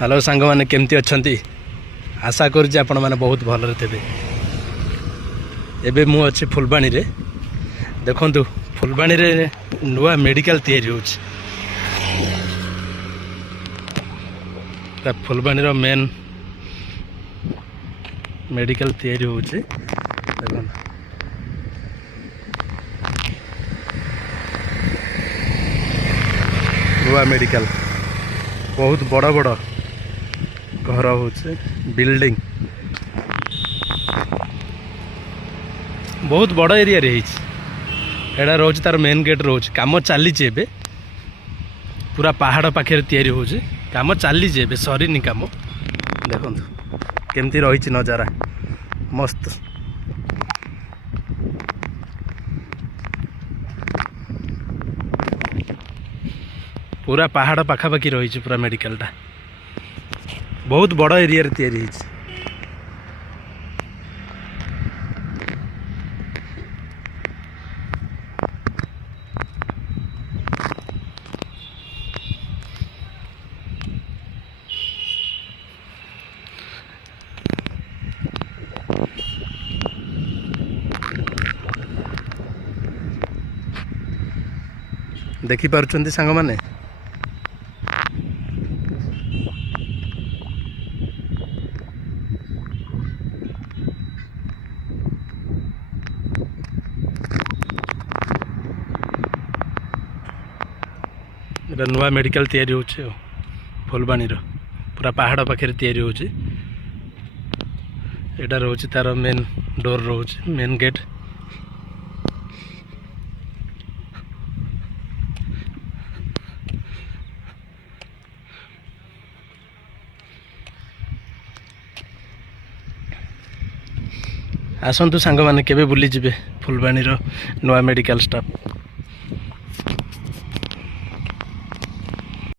Hello सांग मैंने केमती अच्छा आशा करुँच आपण मैंने बहुत भलरे थे। एबे मु अच्छी फुलबाणी रे देखु फुलबाणी रे नुआ मेडिकल तैयारी हो फुलबाणी रो मेन मेडिकल तैयारी हो नुआ मेडिकल बहुत बड़ बड़ घर हो बिल्डिंग बहुत बड़ एरिया रे एड़ा रोज तार मेन गेट रोज काम चली पूरा पहाड़ पाखे तैयारी हो काम चली सरीनी काम देखो केमती रही नजारा मस्त पूरा पहाड़ पाखापाखि रही पूरा मेडिकलटा बहुत बड़ एरिया रे तैयारी होइछ। देखि पारुछन्ती सांग माने नुआ मेडिकल तैयारी हो फुलबाणी पूरा पहाड़ पाखे तैयारी हो रोचे तार मेन डोर रोचे मेन गेट आसतु सांग मैंने केबे बुली जिबे फुलबाणी नुआ मेडिकल स्टाफ।